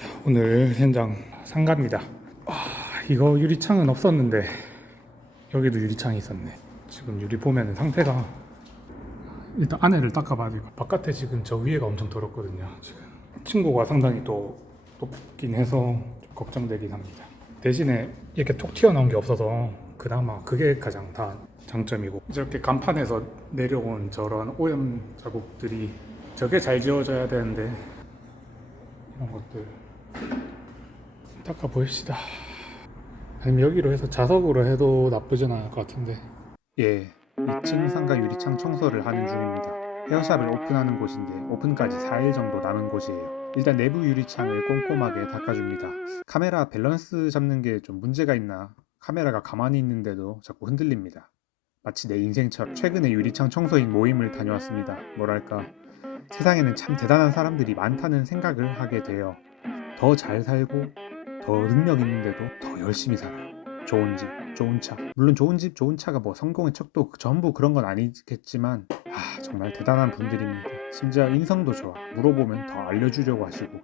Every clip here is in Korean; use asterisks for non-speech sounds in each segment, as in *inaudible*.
자, 오늘 현장 상가입니다. 와, 이거 유리창은 없었는데 여기도 유리창이 있었네. 지금 유리 보면 상태가 일단 안에를 닦아봐야 되고 바깥에 지금 저 위에가 엄청 더럽거든요. 지금 친구가 상당히 또 높긴 해서 좀 걱정되긴 합니다. 대신에 이렇게 톡 튀어나온 게 없어서 그나마 그게 가장 다 장점이고 저렇게 간판에서 내려온 저런 오염 자국들이 저게 잘 지워져야 되는데 이런 것들 닦아 보입시다. 아니면 여기로 해서 자석으로 해도 나쁘진 않을 것 같은데. 예, 2층 상가 유리창 청소를 하는 중입니다. 헤어샵을 오픈하는 곳인데 오픈까지 4일 정도 남은 곳이에요. 일단 내부 유리창을 꼼꼼하게 닦아줍니다. 카메라 밸런스 잡는 게 좀 문제가 있나 카메라가 가만히 있는데도 자꾸 흔들립니다. 마치 내 인생처럼 최근에 유리창 청소인 모임을 다녀왔습니다. 뭐랄까 세상에는 참 대단한 사람들이 많다는 생각을 하게 돼요. 더 잘 살고 더 능력 있는데도 더 열심히 살아요. 좋은 집, 좋은 차. 물론 좋은 집, 좋은 차가 뭐 성공의 척도 전부 그런 건 아니겠지만 아 정말 대단한 분들입니다. 심지어 인성도 좋아. 물어보면 더 알려주려고 하시고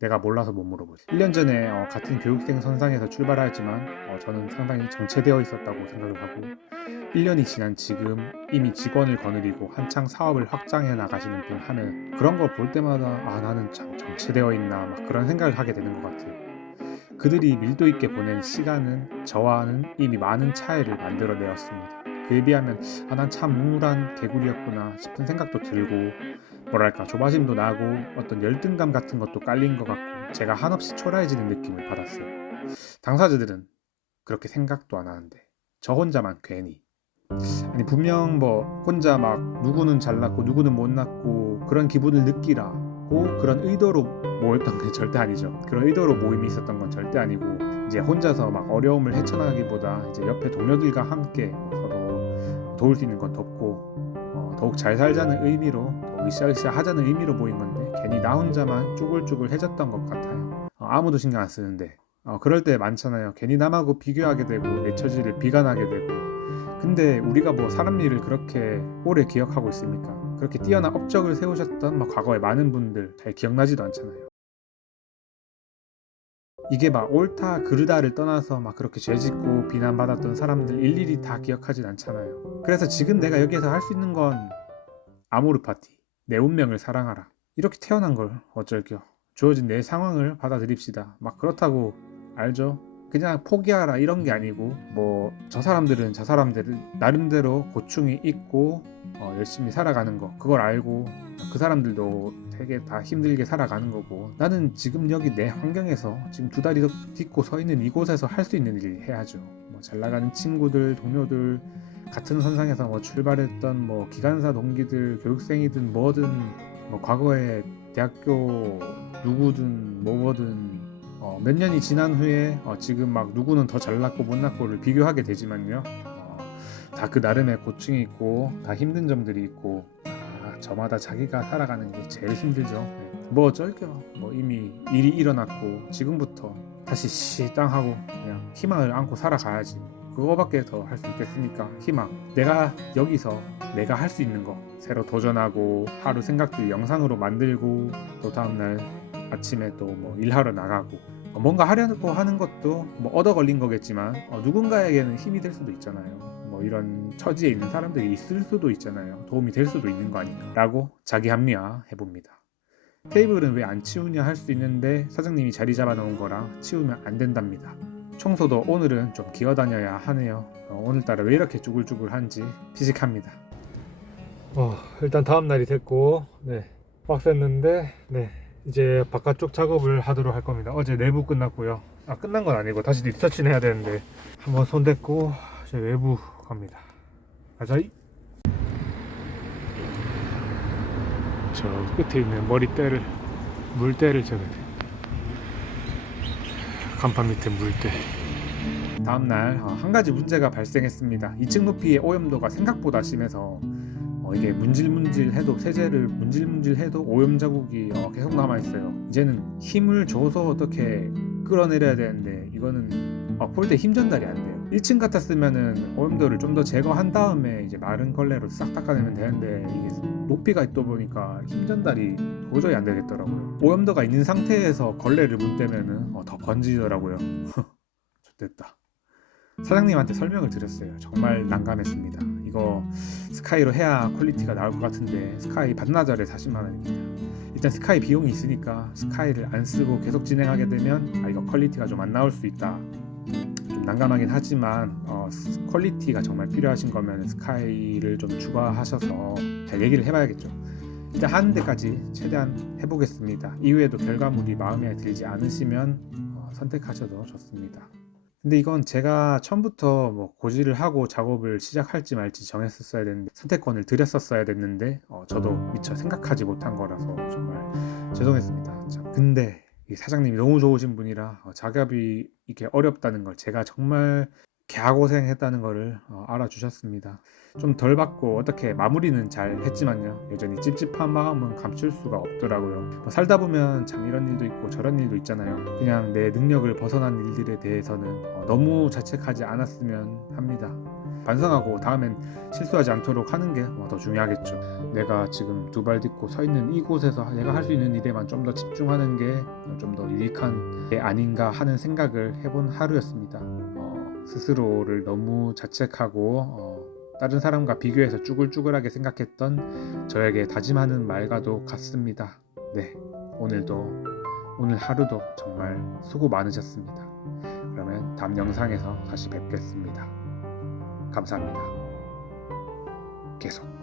내가 몰라서 못 물어보지. 1년 전에 어, 같은 교육생 선상에서 출발하지만 어, 저는 상당히 정체되어 있었다고 생각을 하고 1년이 지난 지금 이미 직원을 거느리고 한창 사업을 확장해 나가시는 분 하는 그런 걸 볼 때마다 아 나는 참 정체되어 있나 막 그런 생각을 하게 되는 것 같아요. 그들이 밀도 있게 보낸 시간은 저와는 이미 많은 차이를 만들어내었습니다. 그에 비하면 아, 난 참 우물한 개구리였구나 싶은 생각도 들고 뭐랄까 조바심도 나고 어떤 열등감 같은 것도 깔린 것 같고 제가 한없이 초라해지는 느낌을 받았어요. 당사자들은 그렇게 생각도 안 하는데 저 혼자만 괜히 아니 분명 뭐 혼자 막 누구는 잘났고 누구는 못났고 그런 기분을 느끼라고 그런 의도로 모였던 게 *laughs* 절대 아니죠. 그런 의도로 모임이 있었던 건 절대 아니고 이제 혼자서 막 어려움을 헤쳐나가기보다 이제 옆에 동료들과 함께 뭐 서로 도울 수 있는 건 돕고 어, 더욱 잘 살자는 의미로 더 으쌰으쌰 하자는 의미로 모인 건데 괜히 나 혼자만 쭈글쭈글해졌던 것 같아요. 어, 아무도 신경 안 쓰는데 어, 그럴 때 많잖아요. 괜히 남하고 비교하게 되고 내 처지를 비관하게 되고 근데 우리가 뭐 사람 일을 그렇게 오래 기억하고 있습니까? 그렇게 뛰어난 업적을 세우셨던 막 과거에 많은 분들 잘 기억나지도 않잖아요. 이게 막 옳다 그르다를 떠나서 막 그렇게 죄짓고 비난받았던 사람들 일일이 다 기억하진 않잖아요. 그래서 지금 내가 여기에서 할 수 있는 건 아모르 파티, 내 운명을 사랑하라. 이렇게 태어난 걸 어쩔 겨. 주어진 내 상황을 받아들입시다. 막 그렇다고 알죠? 그냥 포기하라 이런 게 아니고 뭐 저 사람들은 저 사람들을 나름대로 고충이 있고 어, 열심히 살아가는 거 그걸 알고 그 사람들도 되게 다 힘들게 살아가는 거고 나는 지금 여기 내 환경에서 지금 두 다리 딛고 서 있는 이곳에서 할 수 있는 일 해야죠 뭐 잘 나가는 친구들 동료들 같은 선상에서 뭐 출발했던 뭐 기관사 동기들 교육생이든 뭐든 뭐 과거에 대학교 누구든 뭐든 어, 몇 년이 지난 후에 어, 지금 막 누구는 더 잘났고 못났고를 비교하게 되지만요. 어, 다그 나름의 고충이 있고 다 힘든 점들이 있고 아, 저마다 자기가 살아가는 게 제일 힘들죠. 네. 뭐 어쩔겨. 뭐 이미 일이 일어났고 지금부터 다시 시땅하고 그냥 희망을 안고 살아가야지. 그거밖에 더 할 수 있겠습니까? 희망. 내가 여기서 내가 할 수 있는 거 새로 도전하고 하루 생각들 영상으로 만들고 또 다음날 아침에 또 뭐 일하러 나가고 어, 뭔가 하려고 하는 것도 뭐 얻어 걸린 거겠지만 어, 누군가에게는 힘이 될 수도 있잖아요. 뭐 이런 처지에 있는 사람들이 있을 수도 있잖아요. 도움이 될 수도 있는 거 아닌가라고 자기 합리화 해봅니다. 테이블은 왜 안 치우냐 할 수 있는데 사장님이 자리 잡아 놓은 거라 치우면 안 된답니다. 청소도 오늘은 좀 기어다녀야 하네요. 어, 오늘따라 왜 이렇게 쭈글쭈글한지 피식합니다. 어, 일단 다음 날이 됐고, 네, 빡셌는데, 네, 이제 바깥쪽 작업을 하도록 할 겁니다. 어제 내부 끝났고요. 아, 끝난 건 아니고 다시 리서치는 해야 되는데, 한번 손 댔고, 이제 외부 갑니다. 가자이. 저 끝에 있는 머리대를, 물대를 제거해. 간판 밑에 물대. 다음날 어, 한 가지 문제가 발생했습니다. 2층 높이의 오염도가 생각보다 심해서 어, 이게 문질문질해도 세제를 문질문질해도 오염 자국이 어, 계속 남아 있어요. 이제는 힘을 줘서 어떻게 끌어내려야 되는데 이거는 어, 폴대 힘 전달이 안 돼요. 1층 같았으면은 오염도를 좀 더 제거한 다음에 이제 마른 걸레로 싹 닦아내면 되는데 이게 높이가 있다 보니까 힘 전달이 도저히 안 되겠더라고요. 오염도가 있는 상태에서 걸레를 문대면은 어, 더 번지더라고요. *laughs* 좋됐다. 사장님한테 설명을 드렸어요. 정말 난감했습니다. 이거 스카이로 해야 퀄리티가 나올 것 같은데 스카이 반나절에 40만 원입니다. 일단 스카이 비용이 있으니까 스카이를 안 쓰고 계속 진행하게 되면 아 이거 퀄리티가 좀 안 나올 수 있다. 좀 난감하긴 하지만 어, 스- 퀄리티가 정말 필요하신 거면 스카이를 좀 추가하셔서 잘 얘기를 해봐야겠죠. 일단 하는 데까지 최대한 해보겠습니다. 이후에도 결과물이 마음에 들지 않으시면 어, 선택하셔도 좋습니다. 근데 이건 제가 처음부터 뭐 고지를 하고 작업을 시작할지 말지 정했었어야 되는데 선택권을 드렸었어야 됐는데 어, 저도 미처 생각하지 못한 거라서 정말 죄송했습니다. 참, 근데 이 사장님이 너무 좋으신 분이라 어, 작업이 이게 어렵다는 걸 제가 정말 개고생했다는 거를 어, 알아주셨습니다. 좀 덜 받고 어떻게 마무리는 잘 했지만요 여전히 찝찝한 마음은 감출 수가 없더라고요. 뭐 살다 보면 참 이런 일도 있고 저런 일도 있잖아요. 그냥 내 능력을 벗어난 일들에 대해서는 어, 너무 자책하지 않았으면 합니다. 반성하고 다음엔 실수하지 않도록 하는 게 더 중요하겠죠. 내가 지금 두 발 딛고 서 있는 이곳에서 내가 할 수 있는 일에만 좀 더 집중하는 게 좀 더 유익한 게 아닌가 하는 생각을 해본 하루였습니다. 어, 스스로를 너무 자책하고 어, 다른 사람과 비교해서 쭈글쭈글하게 생각했던 저에게 다짐하는 말과도 같습니다. 네, 오늘도 오늘 하루도 정말 수고 많으셨습니다. 그러면 다음 영상에서 다시 뵙겠습니다. 감사합니다. 계속.